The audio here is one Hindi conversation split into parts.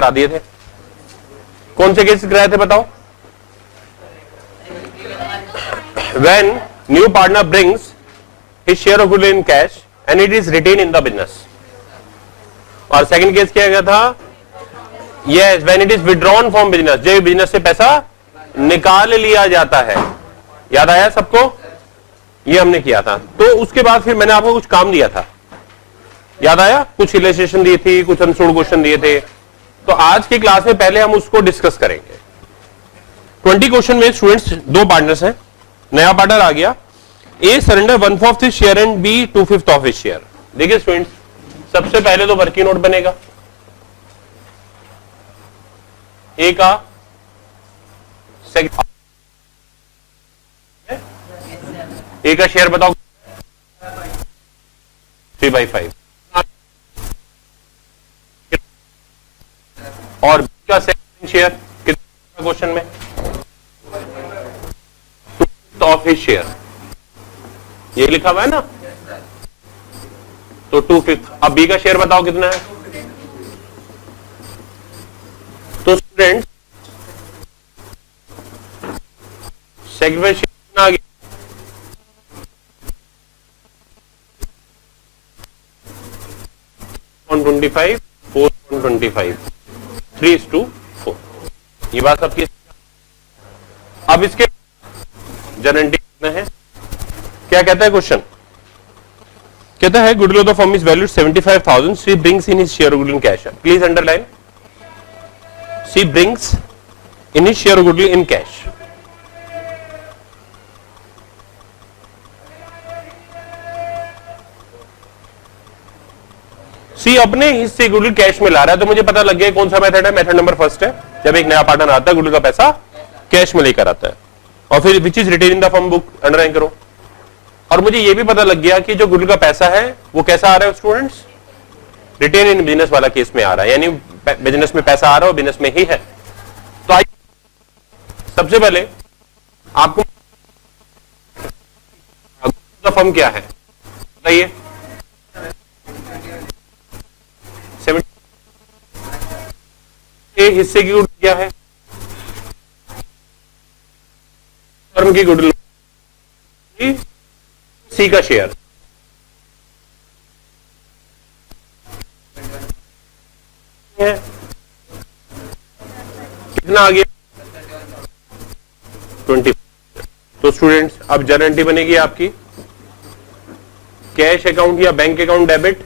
करा दिए थे। कौन से केसेस कराए थे बताओ? When new partner brings his share of goodwill in cash and it is retained in the business. और सेकंड केस क्या गया था? Yes, when it is withdrawn from business, जो बिजनेस से पैसा निकाल लिया जाता है। याद आया सबको? ये हमने किया था। तो उसके बाद फिर मैंने आपको कुछ काम दिया था, याद आया? कुछ इलस्ट्रेशन दी थी, कुछ अनसोल्ड क्वेश्चन दिए थे। तो आज की क्लास में पहले हम उसको डिस्कस करेंगे। 20 क्वेश्चन में स्टूडेंट्स दो पार्टनर्स हैं, नया पार्टनर आ गया। A surrender 1/4 his share and B 2/5 of his share. देखिए स्टूडेंट्स, सबसे पहले तो वर्किंग नोट बनेगा। ए का ए का शेयर बताओ 3/5 और बी का सेकंड शेयर कितना क्वेश्चन में? 2/5 ऑफ हिज शेयर, ये लिखा हुआ है ना। तो 2/5। अब बी का शेयर बताओ कितना है? तो स्टूडेंट सेग्रीफाइड शेयर कितना आ गया? 125 4 125 3:4। ये बात सबकी। अब इसके गारंटी कितना है? क्या कहता है क्वेश्चन? कहता है goodwill of the firm is valued 75,000, she brings in his share goodwill in cash. Please underline, she brings in his share goodwill in cash. C अपने हिस्से गुडविल कैश में ला रहा है। तो मुझे पता लग गया कौन सा मेथड है। मेथड नंबर फर्स्ट है, जब एक नया पार्टनर आता है गुडविल का पैसा कैश में लेकर आता है। और फिर which is written in the firm book, underline करो। और मुझे यह भी पता लग गया कि जो गुडविल का पैसा है वो कैसा आ रहा है स्टूडेंट्स? रिटेन इन बिजनेस वाला केस में आ रहा है, यानी बिजनेस में पैसा आ रहा है और बिजनेस में ही है। तो आइए सबसे पहले आपको फर्म क्या है बताइए। 70 हिस्से की गुडविल क्या है? फर्म की गुडविल सी का शेयर। कितना आ गया? 20। तो स्टूडेंट्स अब जर्नल एंट्री बनेगी आपकी कैश अकाउंट या bank account debit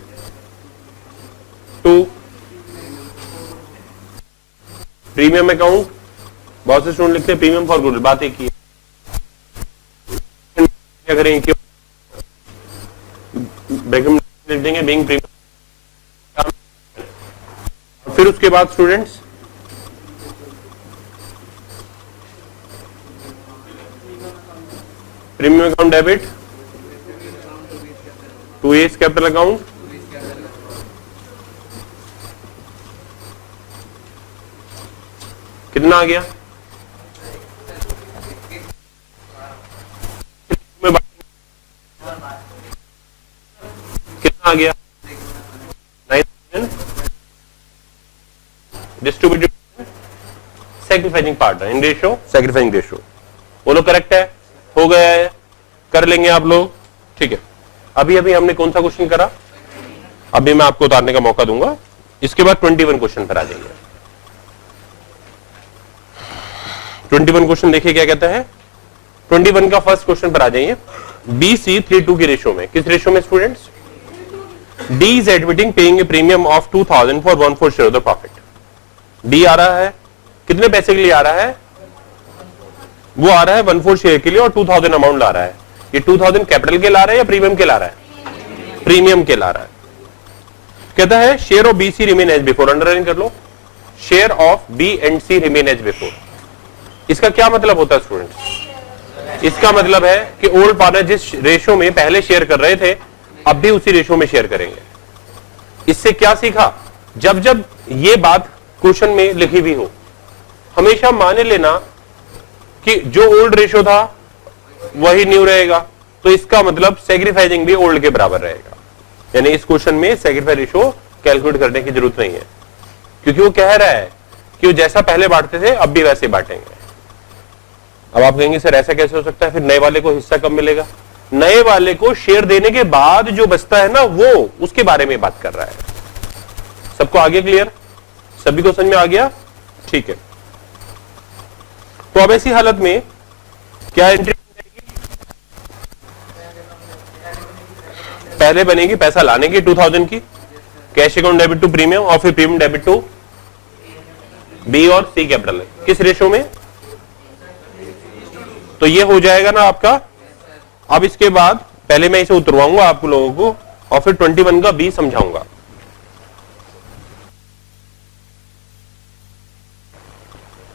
to premium account. बहुत से स्टूडेंट लिखते हैं प्रीमियम फॉर गुडविल, बात एक ही है। क्या करेंगे? क्यों लिख देंगे बिंग प्रीमियम। फिर उसके बाद students premium account debit to A's capital account. कितना आ गया? कितना आ गया? 9,000 distributed sacrificing partner in ratio, sacrificing ratio. बोलो करेक्ट है? हो गया है? कर लेंगे आप लोग, ठीक है। अभी अभी हमने कौन सा क्वेश्चन करा? अभी मैं आपको उतारने का मौका दूंगा। इसके बाद 21 क्वेश्चन पर आ जाइए। 21 क्वेश्चन देखिए क्या कहता है। 21 का फर्स्ट क्वेश्चन पर आ जाइए। BC 3:2 की रेशियो में, किस रेशियो में students? D is admitting paying a premium of 2,000 for 1/4 share of the profit। D आ रहा है कितने पैसे के लिए आ रहा है? वो आ रहा है 1/4 शेयर के लिए और 2,000 अमाउंट ला रहा है। ये 2,000 कैपिटल के ला रहा है या प्रीमियम के ला रहा है? प्रीमियम के ला रहा है। कहता है share of BC remain as before, underline कर लो। Share of B and C remain as before. इसका क्या मतलब होता है स्टूडेंट्स? इसका मतलब है कि ओल्ड पार्टनर जिस रेशियो में पहले शेयर कर रहे थे अब भी उसी रेशियो में शेयर करेंगे। इससे क्या सीखा? जब जब ये बात क्वेश्चन में लिखी हुई हो हमेशा मान लेना कि जो ओल्ड रेशियो था वही न्यू रहेगा। तो इसका मतलब सैक्रिफाइसिंग भी ओल्ड के बराबर रहेगा, यानी इस क्वेश्चन में सैक्रिफाइस रेशियो कैलकुलेट करने की जरूरत नहीं है। क्योंकि वो कह रहा है कि वो जैसा पहले बांटते थे अब भी वैसे बांटेंगे। अब आप कहेंगे सर ऐसा कैसे हो सकता है, फिर नए वाले को हिस्सा कब मिलेगा? नए वाले को शेयर देने के बाद जो बचता है ना, वो उसके बारे में बात कर रहा है। सबको आगे क्लियर? सभी को समझ में आ गया? ठीक है। तो अब ऐसी हालत में क्या एंट्री पहले बनेगी? पैसा लाने की 2000 की cash account debit to premium और फिर प्रीमियम डेबिट टू बी और सी कैपिटल। किस रेशो में? तो ये हो जाएगा ना आपका। अब इसके बाद पहले मैं इसे उतरवाऊंगा आप लोगों को और फिर 21 का बी समझाऊंगा।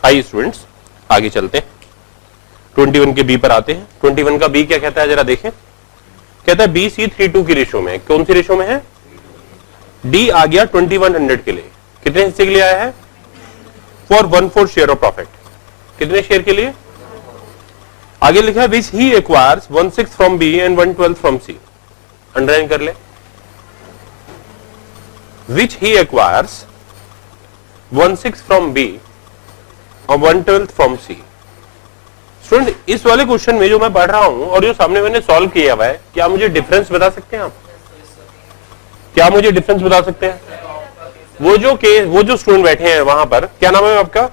आइए स्टूडेंट्स आगे चलते हैं, 21 के बी पर आते हैं। 21 का बी क्या कहता है जरा देखें। कहता है BC32 की रेशो में। कौन सी रेशो में है? डी आ गया 2100 के लिए। कितने हिस्से के लिए आया है? For 1/4 share of profit. कितने शेयर के लिए? आगे लिखा है which he acquires 1/6 from B and 1/12 from C. Underline कर ले। Which he acquires 1/6 from B और 1/12 फ्रॉम सी। स्टूडेंट इस वाले क्वेश्चन में जो मैं पढ़ रहा हूं और जो सामने मैंने सॉल्व किया हुआ है, क्या मुझे डिफरेंस बता सकते हैं आप? क्या मुझे डिफरेंस बता सकते हैं? वो जो स्टूडेंट बैठे हैं वहां पर, क्या नाम है आपका?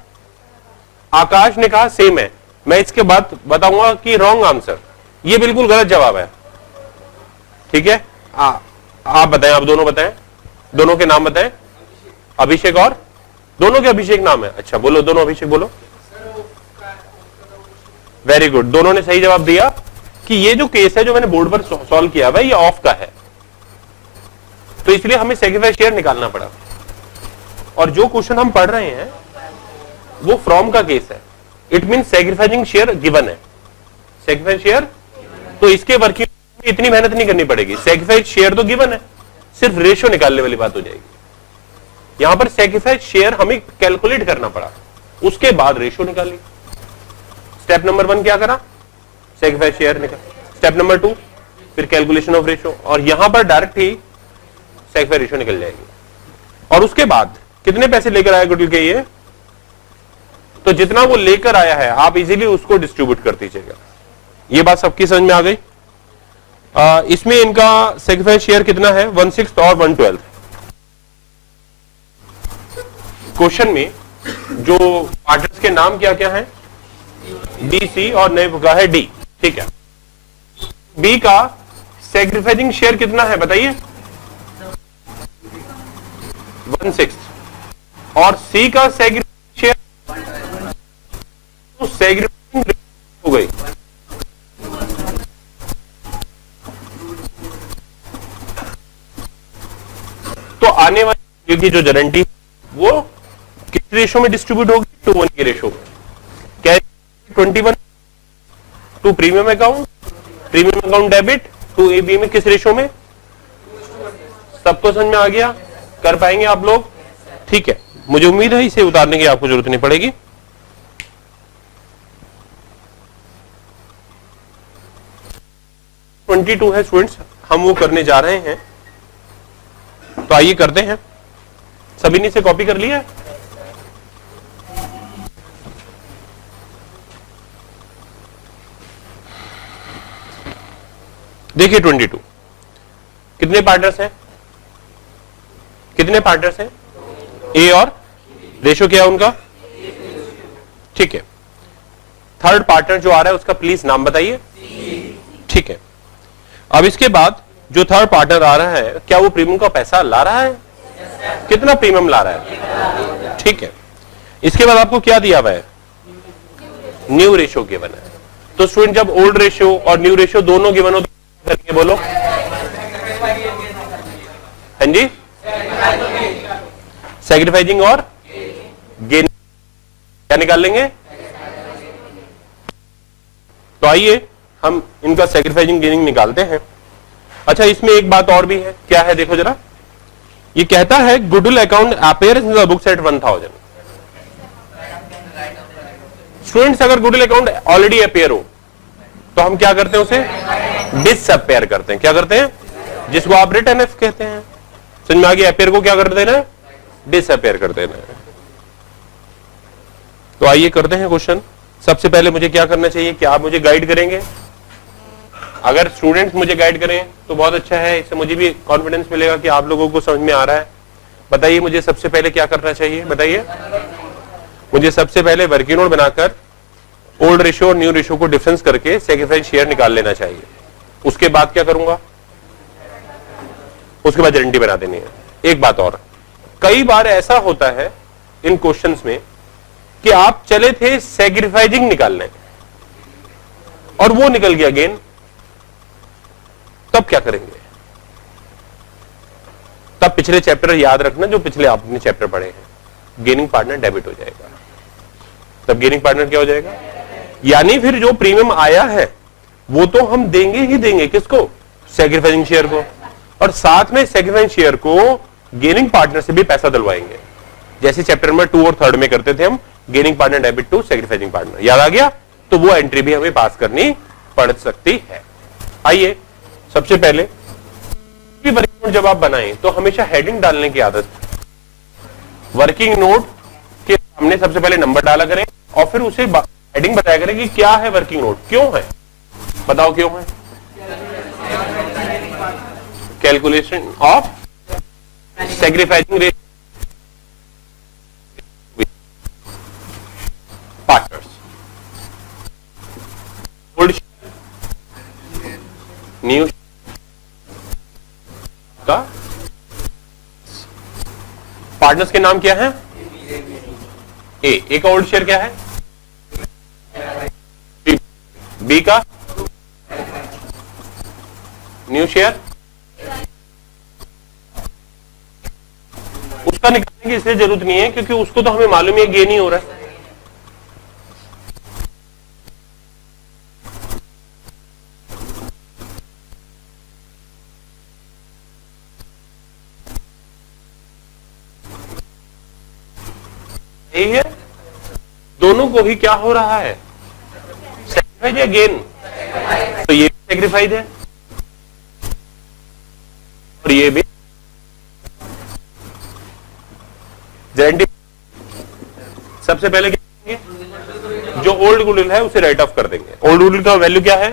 आकाश ने कहा सेम है। मैं इसके बाद बताऊंगा कि रॉन्ग आंसर, ये बिल्कुल गलत जवाब है। ठीक है, आप बताएं, आप दोनों बताएं, दोनों के नाम बताएं। अभिषेक और दोनों के अभिषेक नाम है। अच्छा बोलो, दोनों अभिषेक बोलो। वेरी गुड, दोनों ने सही जवाब दिया कि ये जो केस है जो मैंने बोर्ड पर सॉल्व किया हुआ है ये ऑफ का है, तो इसलिए हमें सेक्रीफाइस शेयर निकालना पड़ा। और जो क्वेश्चन हम पढ़ रहे हैं वो फ्रॉम का केस है। It mean sacrificing share given है। सेक्रीफाइस शेयर, तो इसके वर्किंग में इतनी मेहनत नहीं करनी पड़ेगी। सेक्रीफाइस शेयर तो गिवन है, सिर्फ रेशो निकालने वाली बात हो जाएगी। यहां पर सेक्रीफाइस शेयर हमें कैलकुलेट करना पड़ा, उसके बाद रेशो निकाली। स्टेप नंबर 1 क्या करा? सेक्रीफाइस शेयर निकाल। स्टेप नंबर 2 फिर कैलकुलेशन ऑफ रेशो, और यहां पर डायरेक्ट ही सेक्रीफाइस रेशो निकल जाएगी। और उसके बाद कितने पैसे लेकर आया गुडविल के ये? तो जितना वो लेकर आया है आप इजीली उसको डिस्ट्रीब्यूट कर दीजिएगा। ये बात सबकी समझ में आ गई? इसमें इनका सेक्रीफाइस शेयर कितना है? 1/6 और 1/12। क्वेश्चन में जो पार्टनर्स के नाम क्या क्या है? बी, सी और नए का है डी। ठीक है, बी का सेक्रीफाइसिंग शेयर कितना है बताइए? 1/6। और सी का सेक्रीफाइसिंग शेयर तो सेग्रीगेटिंग हो गई। तो आने वाली की जो गारंटी वो किस रेशो में डिस्ट्रीब्यूट होगी? 2:1 के रेशो में। क्या 21 to premium account debit to A B में किस रेशो में? सबको समझ में आ गया? कर पाएंगे आप लोग? ठीक है, मुझे उम्मीद है इसे उतारने की आपको जरूरत नहीं पड़ेगी। ट्वेंटी 22 है स्टूडेंट्स, हम वो करने जा रहे हैं, तो आइए करते हैं। सभी ने इसे कॉपी कर लिया है? देखिए 22 कितने पार्टनर्स हैं? कितने पार्टनर्स हैं? ए और रेशो क्या है उनका? ठीक है, थर्ड पार्टनर जो आ रहा है उसका प्लीज नाम बताइए। ठीक है, अब इसके बाद जो थर्ड पार्टनर आ रहा है क्या वो प्रीमियम का पैसा ला रहा है? कितना प्रीमियम ला रहा है? ठीक है, इसके बाद आपको क्या दिया हुआ है? न्यू रेशो गिवन है। तो स्टूडेंट जब ओल्ड रेशो और न्यू रेशो दोनों गिवन हो तो करके बोलो। हाँ जी, सैक्रिफाइसिंग और गेन क्या निकाल लेंगे? तो आइए हम इनका सैक्रिफाइसिंग गेनिंग निकालते हैं। अच्छा, इसमें एक बात और भी है, क्या है देखो जरा। ये कहता है goodwill account appears in the books at 1000। Students अगर गुडविल अकाउंट ऑलरेडी अपीयर हो तो हम क्या करते हैं? उसे डिसअपेयर करते हैं। क्या करते हैं? जिसको आप रिटर्न एफ कहते हैं। समझ में आ गया? अपीयर को क्या करते हैं ना? डिसअपेयर कर देना है। तो आइए करते हैं क्वेश्चन। सबसे पहले मुझे क्या करना चाहिए, क्या आप मुझे गाइड करेंगे? अगर स्टूडेंट्स मुझे गाइड करें तो बहुत अच्छा है, इससे मुझे भी कॉन्फिडेंस मिलेगा कि आप लोगों को समझ में आ रहा है। बताइए मुझे सबसे पहले क्या करना चाहिए, बताइए। मुझे सबसे पहले वर्किंग नोट बनाकर ओल्ड रेशियो और न्यू रेशियो को डिफरेंस करके सैक्रिफाइस शेयर निकाल लेना चाहिए। उसके बाद क्या करूंगा, उसके बाद गारंटी बना देनी है। एक बात और, कई बार ऐसा होता है इन क्वेश्चंस में कि आप चले थे सैक्रिफाइसिंग निकालने और वो निकल गया गेन, तब क्या करेंगे? तब पिछले चैप्टर याद रखना जो पिछले आपने चैप्टर पढ़े हैं, गेनिंग पार्टनर डेबिट हो जाएगा। तब गेनिंग पार्टनर क्या हो जाएगा, यानी फिर जो प्रीमियम आया है वो तो हम देंगे ही देंगे, किसको? सैक्रिफाइसिंग शेयर को, और साथ में सैक्रिफाइसिंग शेयर को गेनिंग पार्टनर से भी पैसा दिलवाएंगे, जैसे चैप्टर नंबर 2 और 3 में करते थे हम, gaining partner debit to sacrificing partner. याद आ गया? तो वो एंट्री भी हमें पास करनी पड़ सकती है। आइए सबसे पहले वर्किंग नोट जब आप बनाएं तो हमेशा हेडिंग डालने की आदत। वर्किंग नोट के सामने सबसे पहले नंबर डाला करें और फिर उसे हेडिंग बताया करें कि क्या है वर्किंग नोट, क्यों है, बताओ क्यों है? Calculation of sacrificing ratio partners. Old new का पार्टनर्स के नाम क्या है? ए का ओल्ड शेयर क्या है? बी का न्यू शेयर, उसका निकालने की इसलिए जरूरत नहीं है क्योंकि उसको तो हमें मालूम है गेन ही हो रहा है। यही है, दोनों को भी क्या हो रहा है, सैक्रिफाइड या गेन? तो ये भी सैक्रिफाइड है और ये भी। गारंटी सबसे पहले क्या करेंगे, जो ओल्ड गुडविल है उसे राइट ऑफ कर देंगे। ओल्ड गुडविल का वैल्यू क्या है,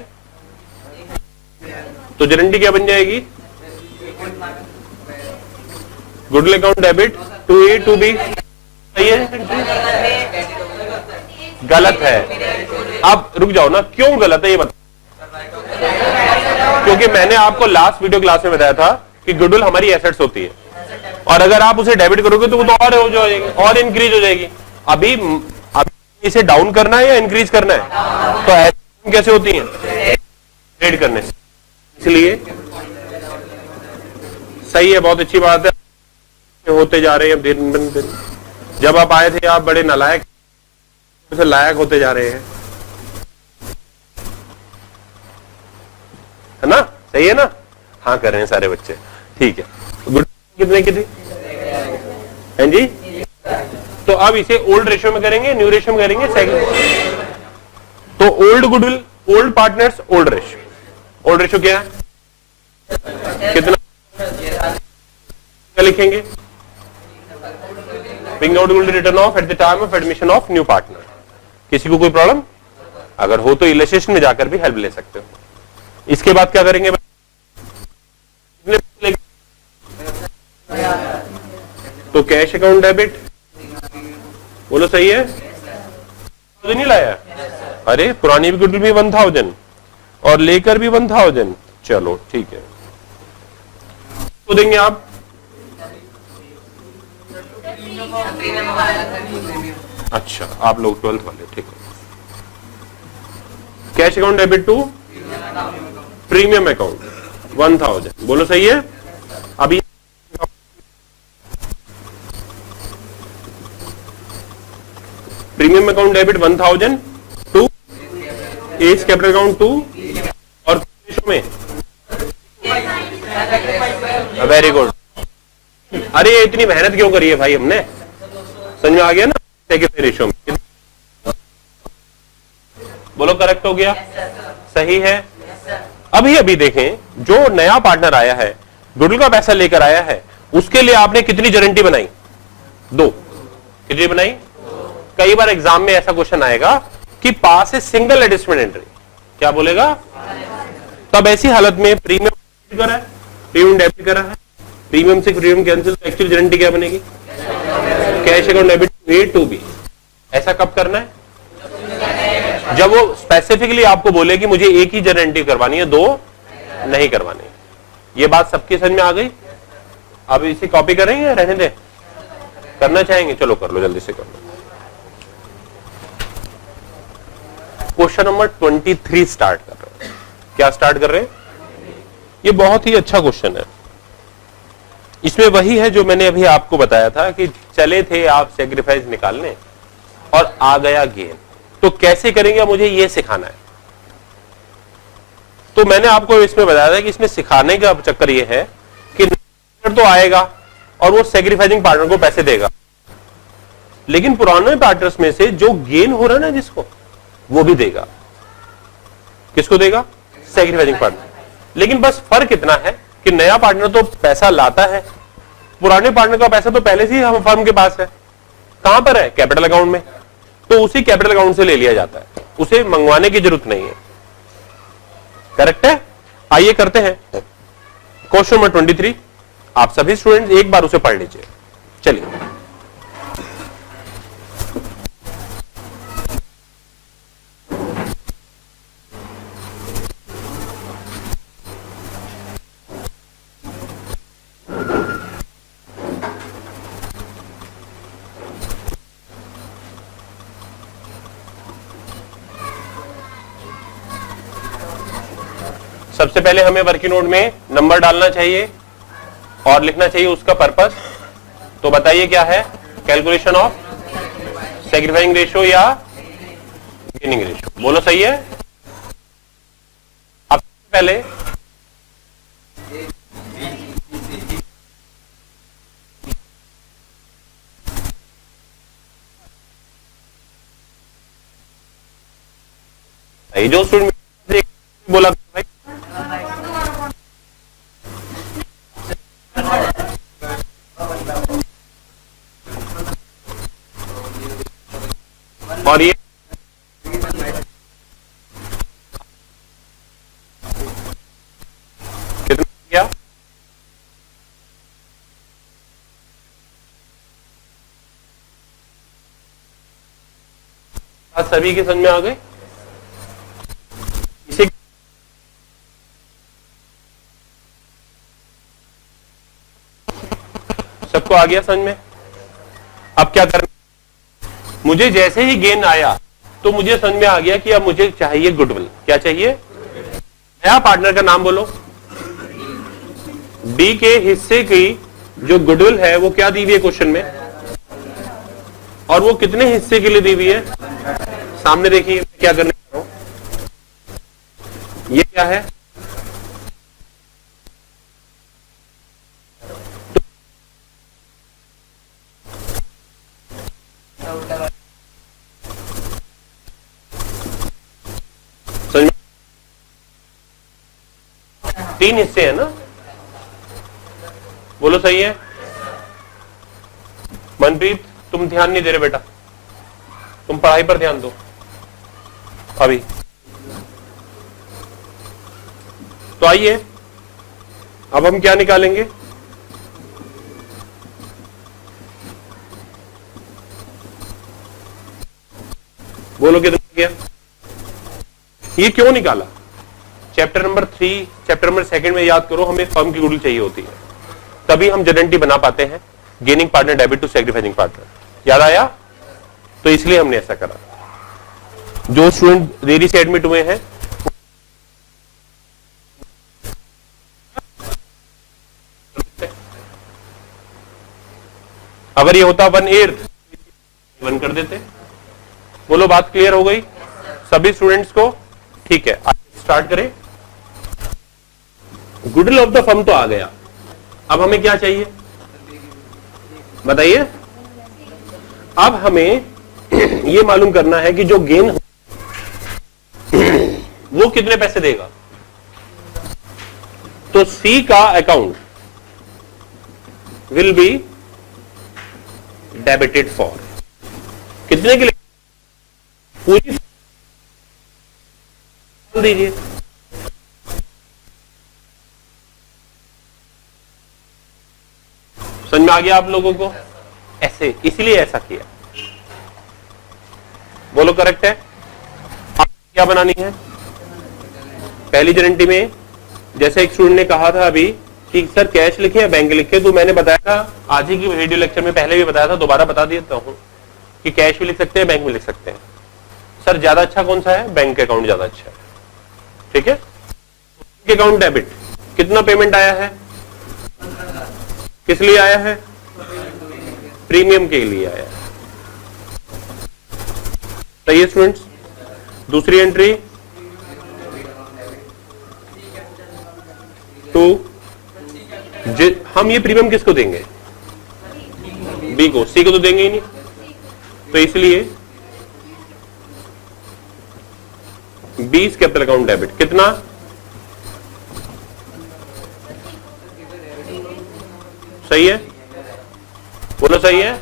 तो गारंटी क्या बन जाएगी, goodwill account debit to A to B. सही है? गलत है। अब रुक जाओ ना, क्यों गलत है ये बताओ। क्योंकि मैंने आपको लास्ट वीडियो क्लास में बताया था कि गुडविल हमारी एसेट्स होती है और अगर आप उसे डेबिट करोगे तो वो तो और हो जाएगी, और इंक्रीज हो जाएगी। अभी इसे डाउन करना है या इंक्रीज करना है? तो एसेट्स कैसे होती हैं, ट्रेड करने से। इसलिए सही है, बहुत अच्छी बात है, होते जा रहे हैं दिन ब दिन। जब आप आए थे आप बड़े नालायक से लायक होते जा रहे हैं, है ना? सही है ना? हाँ कर रहे हैं सारे बच्चे, ठीक है। गुड कितने की थी, हैं जी? तो अब इसे ओल्ड रेशियो में करेंगे, न्यू रेशियो में करेंगे, सेकंड। तो old goodwill, old partners, old ratio. Old ratio क्या है, कितना क्या लिखेंगे? Bring out will return off at the time of admission of new partner। किसी को कोई प्रॉब्लम अगर हो तो इलस्ट्रेशन में जाकर भी हेल्प ले सकते हो। इसके बाद क्या करेंगे, तो कैश अकाउंट डेबिट, बोलो सही है? नहीं लाया? अरे पुरानी भी गुडविल भी 1000 और लेकर भी 1000, चलो ठीक है। तो देंगे आप अच्छा, आप लोग 12th वाले, ठीक है। Cash account debit to premium account 1000, बोलो सही है? अभी premium account debit 1000 to A's capital account 2 और में वेरी गुड। अरे इतनी मेहनत क्यों करी है भाई हमने, समझ में आ गया ना? रेशियो में बोलो करेक्ट हो गया, सही है। अभी देखें, जो नया पार्टनर आया है, गुडविल का पैसा लेकर आया है, उसके लिए आपने कितनी गारंटी बनाई? 2, कितनी बनाई? कई बार एग्जाम में ऐसा क्वेश्चन आएगा कि पास है सिंगल एडजस्टमेंट एंट्री, क्या बोलेगा? तब ऐसी हालत में प्रीमियम करा है, प्रीमियम डेबिट करा है, प्रीमियम से प्रीमियम कैंसिल, तो एक्चुअल गारंटी क्या बनेगी? Cash account debit A to B. ऐसा कब करना है? जब वो स्पेसिफिकली आपको बोले कि मुझे एक ही गारंटी करवानी है, 2 नहीं करवानी। ये बात सबकी समझ में आ गई? अब इसे कॉपी करेंगे या रहने दें? करना चाहेंगे? चलो कर लो, जल्दी से कर लो। क्वेश्चन नंबर 23 स्टार्ट कर रहे हैं। क्या स्टार्ट कर रहे हैं? ये बहुत ही अच्छा क्वेश्चन है। इसमें वही है जो मैंने अभी आपको बताया था कि चले थे आप सेक्रीफाइस निकालने और आ गया गेन, तो कैसे करेंगे मुझे ये सिखाना है। तो मैंने आपको इसमें बताया था कि इसमें सिखाने का चक्कर ये है कि तो आएगा और वो सेक्रीफाइसिंग पार्टनर को पैसे देगा, लेकिन पुराने पार्टनर्स में से जो गेन हो रहा है ना जिसको, वो भी देगा। किसको देगा? Sacrificing partner. लेकिन बस फर्क इतना है कि नया पार्टनर तो पैसा लाता है, पुराने पार्टनर का पैसा तो पहले से ही हम फर्म के पास है। कहां पर है? कैपिटल अकाउंट में। तो उसी कैपिटल अकाउंट से ले लिया जाता है, उसे मंगवाने की जरूरत नहीं है। करेक्ट है? आइए करते हैं क्वेश्चन नंबर 23। आप सभी स्टूडेंट्स एक बार उसे पढ़ लीजिए। चलिए, सबसे पहले हमें वर्किंग नोट में नंबर डालना चाहिए और लिखना चाहिए उसका पर्पस। तो बताइए क्या है? कैलकुलेशन ऑफ सेक्रीफाइसिंग रेशियो या गेनिंग रेशियो। बोलो सही है? अब पहले जो स्टूडेंट बोला भाई, और ये कितना किया? सभी के समझ में आ गए? इसे सबको आ गया समझ में? अब क्या करना? मुझे जैसे ही गेन आया तो मुझे समझ में आ गया कि अब मुझे चाहिए गुडविल। क्या चाहिए? नया पार्टनर का नाम बोलो। डी के हिस्से की जो गुडविल है वो क्या दी हुई है क्वेश्चन में, और वो कितने हिस्से के लिए दी हुई है? सामने देखिए क्या करने जा रहा हूं। ये क्या है? तीन हिस्से हैं ना? बोलो सही है? मनप्रीत तुम ध्यान नहीं दे रहे बेटा, तुम पढ़ाई पर ध्यान दो अभी। तो आइए अब हम क्या निकालेंगे? बोलो कितना गया? ये क्यों निकाला? चैप्टर नंबर 3, चैप्टर नंबर 2 में याद करो, हमें फर्म की गुडविल चाहिए होती है, तभी हम गारंटी बना पाते हैं gaining partner debit to sacrificing partner. याद आया? तो इसलिए हमने ऐसा करा। जो स्टूडेंट देरी से एडमिट हुए हैं, अगर ये होता 1/8 1 कर देते। बोलो बात क्लियर हो गई सभी स्टूडेंट्स को? ठीक है, स्टार्ट करें। गुडविल ऑफ द फर्म तो आ गया, अब हमें क्या चाहिए बताइए? अब हमें ये मालूम करना है कि जो गेन वो कितने पैसे देगा। तो सी का account will be debited for, कितने के लिए? पूरी दीजिए। समझ में आ गया आप लोगों को? ऐसे, इसलिए ऐसा किया। बोलो करेक्ट है? आप क्या बनानी है? पहली गारंटी में जैसे एक स्टूडेंट ने कहा था अभी कि सर कैश लिखे या बैंक लिखे, तो मैंने बताया था आज ही की वीडियो लेक्चर में, पहले भी बताया था, दोबारा बता देता हूं कि कैश भी लिख सकते हैं, बैंक भी लिख सकते हैं। सर ज्यादा अच्छा कौन सा है? बैंक अकाउंट ज्यादा अच्छा है। ठीक है, बैंक अकाउंट डेबिट, कितना पेमेंट आया है? किस लिए आया है? प्रीमियम के लिए आया है। सही है स्टूडेंट्स? दूसरी एंट्री 2, हम ये प्रीमियम किसको देंगे? बी को। सी को तो देंगे ही नहीं, तो इसलिए बी कैपिटल अकाउंट डेबिट कितना? सही है? बोलो सही है?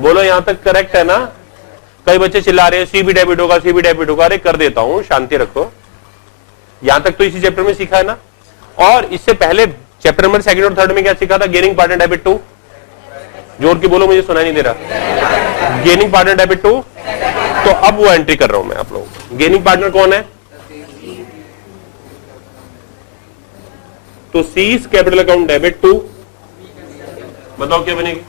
बोलो यहां तक करेक्ट है ना? कई बच्चे चिल्ला रहे हैं सी भी डेबिट होगा, सी भी डेबिट होगा। अरे कर देता हूं, शांति रखो। यहां तक तो इसी चैप्टर में सीखा है ना। और इससे पहले चैप्टर नंबर 2 और 3 में क्या सीखा था? Gaining partner debit 2। जोर की बोलो, मुझे सुनाई नहीं दे रहा। Gaining partner debit 2। तो अब वो एंट्री कर रहा हूं मैं आप लोगों। गेनिंग पार्टनर कौन है? तो सीज कैपिटल अकाउंट डेबिट 2। बताओ क्या बनेगी?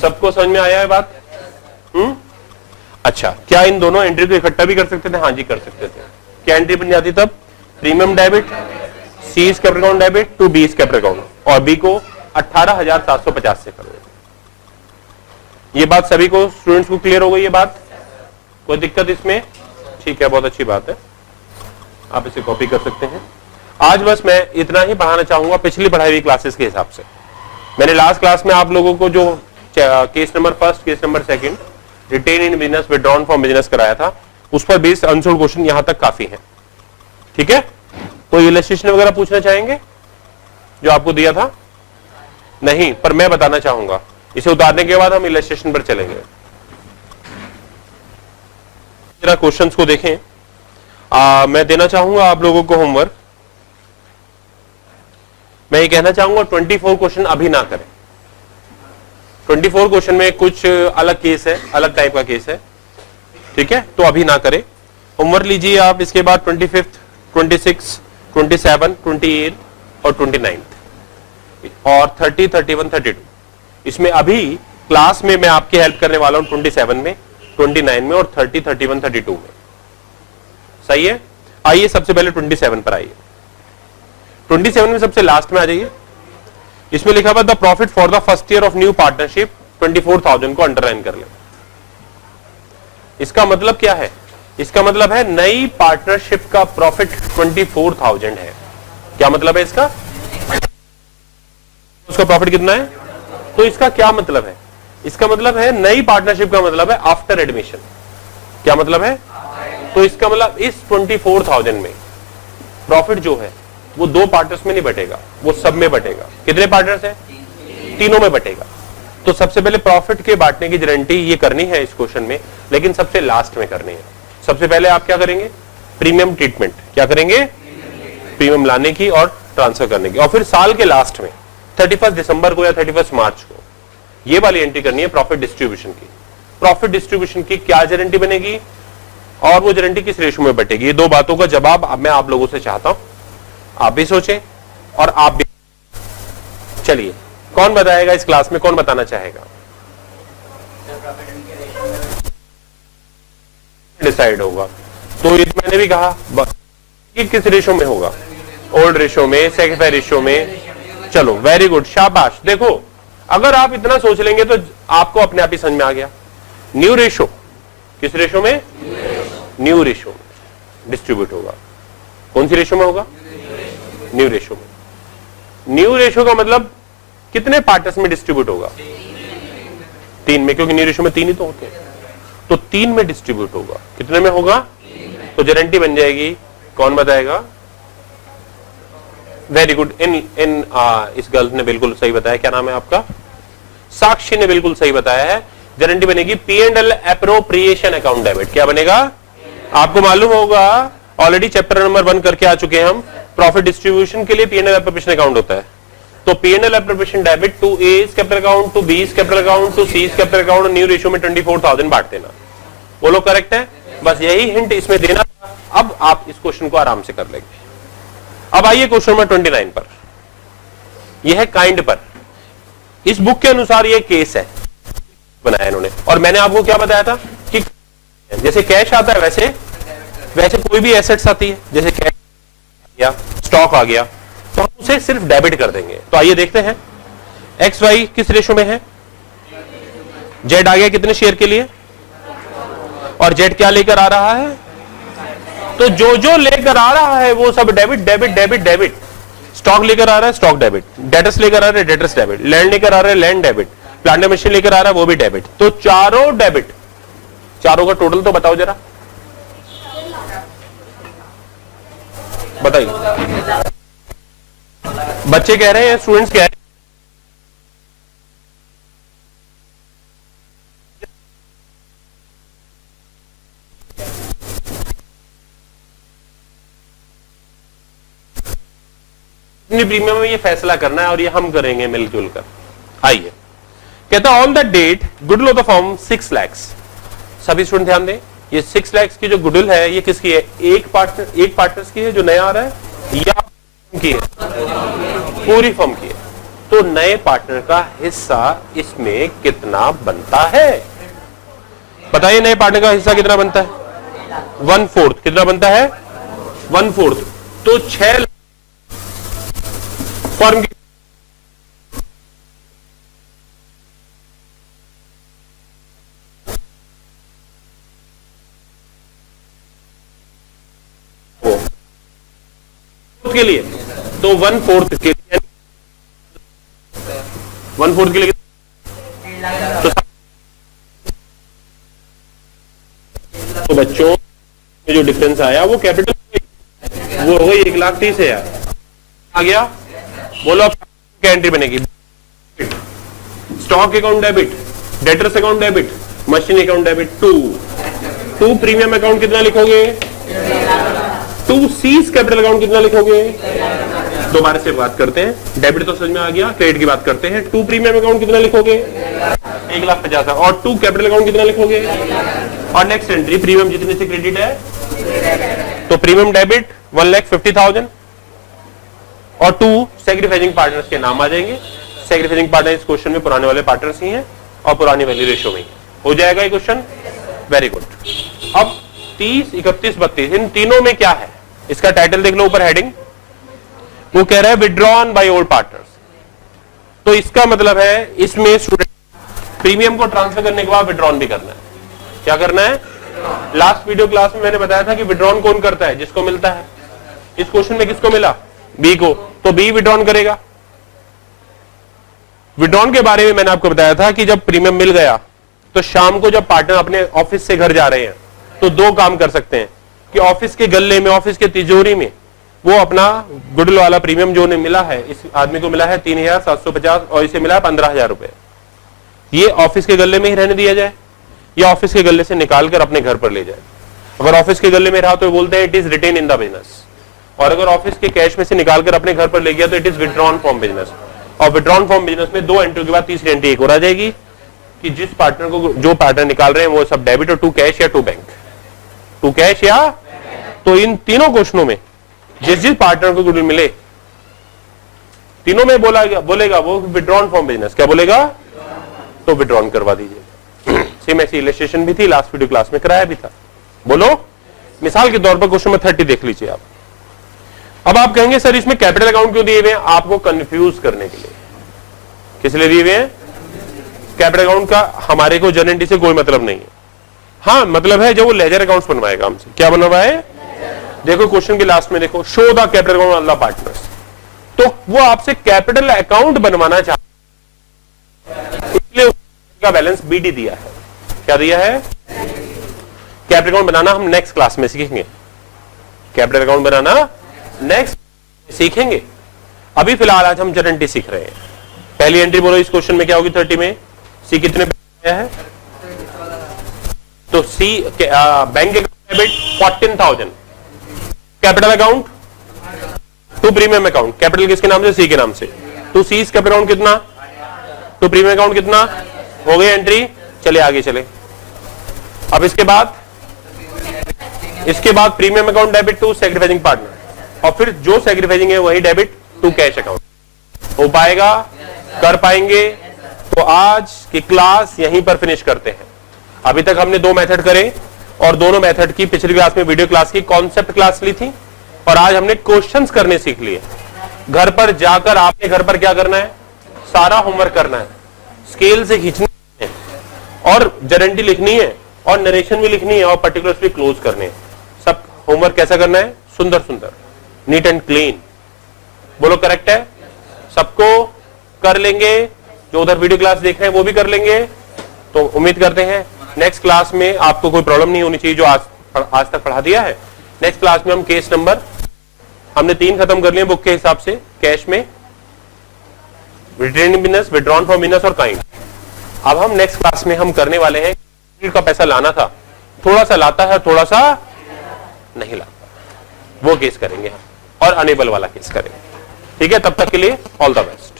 सबको समझ में आया है बात? अच्छा, क्या इन दोनों एंट्री को इकट्ठा भी कर सकते थे? हाँ जी कर सकते थे। क्या एंट्री बन जाती तब? Premium debit C's capital account debit to B capital account, और बी को 18,750 से कर दो। ये बात सभी को, स्टूडेंट्स को क्लियर हो गई ये बात? कोई दिक्कत इसमें? ठीक है, बहुत अच्छी बात है, आप इसे कॉपी कर सकते हैं। आज बस मैं इतना ही पढ़ाना चाहूंगा पिछली पढ़ाई हुई क्लासेस के हिसाब से। मैंने लास्ट क्लास में आप लोगों को जो case number 1, case number 2 written in business, withdrawn from business कराया था, उस पर बेस्ड अनसोल्ड क्वेश्चन यहां तक काफी है। ठीक है, कोई इलस्ट्रेशन वगैरह पूछना चाहेंगे जो आपको दिया था? नहीं, पर मैं बताना चाहूंगा। इसे उतारने के बाद हम इलस्ट्रेशन पर चलेंगे। जरा क्वेश्चंस को देखें। मैं देना चाहूंगा आप लोगों को होमवर्क। मैं ये कहना चाहूंगा 24 क्वेश्चन अभी ना करें। 24 क्वेश्चन में कुछ अलग केस है, अलग टाइप का केस है। ठीक है, तो अभी ना करें। होमवर्क लीजिए आप। इसके बाद 25, 26, 27, 28 और 29 और 30, 31, 32। इसमें अभी क्लास में मैं आपकी हेल्प करने वाला हूं 27 में, 29 में और 30, 31, 32 में। सही है? आइए सबसे पहले 27 पर आइए। 27 में सबसे लास्ट में आ जाइए। इसमें लिखा हुआ the profit for the first year of new partnership 24,000 को अंडरलाइन कर ले। इसका मतलब क्या है? इसका मतलब है नई पार्टनरशिप का प्रॉफिट 24,000 है। क्या मतलब है इसका? उसका प्रॉफिट कितना है? तो इसका क्या मतलब है? इसका मतलब है नई पार्टनरशिप का मतलब है आफ्टर एडमिशन। क्या मतलब है? तो इसका मतलब इस 24,000 में प्रॉफिट जो है वो 2 पार्टनर्स में नहीं बटेगा, वो सब में बटेगा। कितने पार्टनर्स हैं? तीनों में बटेगा। तो सबसे पहले प्रॉफिट के बांटने की गारंटी ये करनी है इस क्वेश्चन में, लेकिन सबसे लास्ट में करनी है। सबसे पहले आप क्या करेंगे? Premium treatment. क्या करेंगे? प्रीमियम लाने की और ट्रांसफर करने की। और फिर साल के लास्ट में 31 दिसंबर को या 31 मार्च को ये वाली एंट्री करनी है प्रॉफिट डिस्ट्रीब्यूशन की। प्रॉफिट डिस्ट्रीब्यूशन की क्या गारंटी बनेगी और वो गारंटी किस रेशो में बटेगी? ये 2 बातों का जवाब मैं आप लोगों से चाहता हूं। आप भी सोचें और आप भी। चलिए, कौन बताएगा इस क्लास में? कौन बताना चाहेगा? डिसाइड होगा। तो ये मैंने भी कहा कि किस रेशो में होगा? ओल्ड रेशो में, सेकेंड रेशो में। चलो वेरी गुड, शाबाश। देखो अगर आप इतना सोच लेंगे तो आपको अपने आप ही समझ में आ गया। न्यू रेशो किस रेशो में? न्यू रेशो में डिस्ट्रीब्यूट होगा। कौन सी रेशो में होगा? न्यू रेशो में। न्यू रेशो का मतलब कितने पार्टनर्स में डिस्ट्रीब्यूट होगा? 3 में, क्योंकि न्यू रेशो में 3 ही तो होते हैं। तो 3 में डिस्ट्रीब्यूट होगा। कितने में होगा? तो गारंटी बन जाएगी, कौन बताएगा? वेरी गुड, इस गर्ल ने बिल्कुल सही बताया। क्या नाम है आपका? साक्षी ने बिल्कुल सही बताया है। गारंटी बनेगी P&L एप्रोप्रिएशन अकाउंट डेबिट। क्या बनेगा? आपको मालूम होगा, ऑलरेडी चैप्टर नंबर 1 करके आ चुके हैं हम, प्रॉफिट डिस्ट्रीब्यूशन के लिए P&L एप्रोप्रिएशन अकाउंट होता है। तो P&L appropriation debit to A is capital account, to B is capital account, to C is capital account, new ratio में 24,000 बांट देना। बोलो करेक्ट है? बस यही हिंट इसमें देना था। अब आप इस क्वेश्चन को आराम से कर लेंगे। अब आइए क्वेश्चन नंबर 29 पर। यह है काइंड पर। इस बुक के अनुसार यह केस है बनाया इन्होंने, और मैंने आपको क्या बताया था कि जैसे कैश आता है वैसे कोई भी एसेट्स आती है, जैसे कैश या स्टॉक आ गया, तो हम उसे सिर्फ डेबिट कर देंगे। तो आइए देखते हैं एक्स वाई किस रेशो में है। जेड आ गया कितने शेयर के लिए, और जेड क्या लेकर आ रहा है? तो जो लेकर आ रहा है वो सब debit debit debit debit. Stock लेकर आ रहा है, स्टॉक डेबिट। डेटर्स लेकर आ रहा है, डेटर्स डेबिट। लैंड लेकर आ रहा है, लैंड डेबिट। प्लांट मशीन लेकर आ रहा है, वो भी डेबिट। तो चारों डेबिट। चारों का टोटल तो बताओ जरा, बताइए। बच्चे कह रहे हैं, स्टूडेंट्स कह रहे हैं, प्रीमियम में ये फैसला करना है और ये हम करेंगे मिलजुल कर। आइए, कहता है on the date goodwill of the firm 6 lakh. सभी स्टूडेंट ध्यान दें, ये 6 लाख की जो गुडविल है ये किसकी है? एक पार्टनर्स की है जो नया आ रहा है, या की है? पूरी फर्म की है। तो नए पार्टनर का हिस्सा इसमें कितना बनता है? बताइए, नए पार्टनर का हिस्सा कितना बनता है? 1/4। कितना बनता है? 1/4। तो 6 लाख फर्म की के लिए, तो 1/4 के लिए, 1/4 के लिए तो बच्चों में जो डिफरेंस आया वो कैपिटल वो हो गई 1,30,000 आ गया। बोलो अब क्या एंट्री बनेगी? Stock account debit, debtors account debit, machine account debit. To premium account कितना लिखोगे? 2 सीज कैपिटल अकाउंट कितना लिखोगे? दोबारा से बात करते हैं, डेबिट तो समझ में आ गया, क्रेडिट की बात करते हैं। 2 प्रीमियम अकाउंट कितना लिखोगे? 1,50,000। और 2 कैपिटल अकाउंट कितना लिखोगे? और नेक्स्ट एंट्री प्रीमियम जितने से क्रेडिट है, तो प्रीमियम डेबिट 1,50,000 और 2 सैक्रिफाइसिंग पार्टनर्स के नाम आ जाएंगे। सैक्रिफाइसिंग पार्टनर इस क्वेश्चन में पुराने वाले पार्टनर्स ही हैं और पुरानी वैल्यू रेशियो में हो जाएगा ये क्वेश्चन। Very good. अब 30, 31, 32 इन तीनों में क्या है? इसका टाइटल देख लो ऊपर हेडिंग, वो कह रहा है विड्रॉन बाय ओल्ड पार्टनर्स। तो इसका मतलब है इसमें स्टूडेंट प्रीमियम को ट्रांसफर करने के बाद विड्रॉन भी करना है। क्या करना है? लास्ट वीडियो क्लास में मैंने बताया था कि विड्रॉन कौन करता है? जिसको मिलता है। इस क्वेश्चन में किसको मिला? बी को, तो बी विड्रॉन करेगा। विड्रॉन के बारे में मैंने आपको बताया था कि जब प्रीमियम मिल गया तो शाम को जब पार्टनर अपने ऑफिस से घर जा रहे हैं तो 2 काम कर सकते हैं कि ऑफिस के गल्ले में, ऑफिस के तिजोरी में वो अपना गुडविल वाला प्रीमियम जो उन्हें मिला है, इस आदमी को मिला है 3,750 और इसे मिला है 15,000 रुपए, ये ऑफिस के गल्ले में ही रहने दिया जाए या ऑफिस के गल्ले से निकालकर अपने घर पर ले जाए। अगर ऑफिस के गल्ले में रहा तो बोलते हैं it is written in the business, और अगर ऑफिस के कैश में से निकालकर अपने घर पर ले गया तो it is withdrawn from business. और विड्रॉन फ्रॉम बिजनेस में 2 एंट्री के बाद तीसरी एंट्री एक और आ जाएगी कि जिस पार्टनर को, जो पार्टनर निकाल रहे हैं वो सब डेबिट और 2 कैश या 2 बैंक, 2 कैश या। तो इन तीनों क्वेश्चनों में जिस पार्टनर को गुडविल मिले तीनों में बोलेगा वो विड्रॉन फ्रॉम बिजनेस। क्या बोलेगा? तो विड्रॉन करवा दीजिए। सेम ऐसी इलस्ट्रेशन भी थी, लास्ट वीडियो क्लास में कराया भी था। बोलो, मिसाल के तौर पर क्वेश्चन नंबर 30 देख लीजिए आप। अब आप कहेंगे सर इसमें कैपिटल अकाउंट क्यों दिए हुए हैं? आपको कंफ्यूज करने के लिए। किस लिए दिए हुए हैं? कैपिटल अकाउंट का हमारे को जनरल एंट्री से कोई मतलब नहीं है। हाँ मतलब है जो वो लेजर अकाउंट्स बनवाएगा हमसे। क्या बनवाए? देखो क्वेश्चन के लास्ट में देखो, show the capital account of the partners. तो वो आपसे कैपिटल अकाउंट बनवाना चाहता है, इसलिए उसका बैलेंस बीडी दिया है। क्या दिया है? कैपिटल अकाउंट बनाना हम नेक्स्ट क्लास में सीखेंगे। कैपिटल अकाउंट बनाना नेक्स्ट सीखेंगे। अभी फिलहाल आज हम जनरल एंट्री सीख रहे हैं। पहली एंट्री बोलो इस क्वेश्चन में क्या होगी 30 में, सी कितने पे है, तो C bank account debit 14,000, capital account to premium account, capital किसके नाम से, सी के नाम से, टू सीज कैपिटल अकाउंट कितना, टू प्रीमियम अकाउंट कितना, हो गई एंट्री। चले आगे चले। अब इसके बाद premium account debit to sacrificing partner, और फिर जो सैक्रिफाइसिंग है वही डेबिट टू कैश अकाउंट। हो पाएगा, कर पाएंगे? तो आज की क्लास यहीं पर फिनिश करते हैं। अभी तक हमने 2 मेथड करे और दोनों मेथड की पिछली क्लास में वीडियो क्लास की कॉन्सेप्ट क्लास ली थी, और आज हमने क्वेश्चंस करने सीख लिए। घर पर जाकर आपने घर पर क्या करना है, सारा होमवर्क करना है, स्केल से खींचना है और गारंटी लिखनी है और नरेशन भी लिखनी है और पर्टिकुलर्स भी क्लोज करने हैं। सब होमवर्क कैसा करना है, सुंदर सुंदर, नीट एंड क्लीन। बोलो करेक्ट है? सबको कर लेंगे? जो उधर वीडियो क्लास देख रहे हैं वो भी कर लेंगे? तो उम्मीद करते हैं नेक्स्ट क्लास में आपको कोई प्रॉब्लम नहीं होनी चाहिए जो आज तक पढ़ा दिया है। नेक्स्ट क्लास में हम केस नंबर, हमने 3 खत्म कर लिए बुक के हिसाब से, कैश में, retaining business, withdrawn from business और काइंड। अब हम नेक्स्ट क्लास में हम करने वाले हैं का पैसा लाना था, थोड़ा सा लाता है थोड़ा सा नहीं लाता, वो केस करेंगे हम, और अनेबल वाला केस करेंगे। ठीक है, तब तक के लिए ऑल द बेस्ट।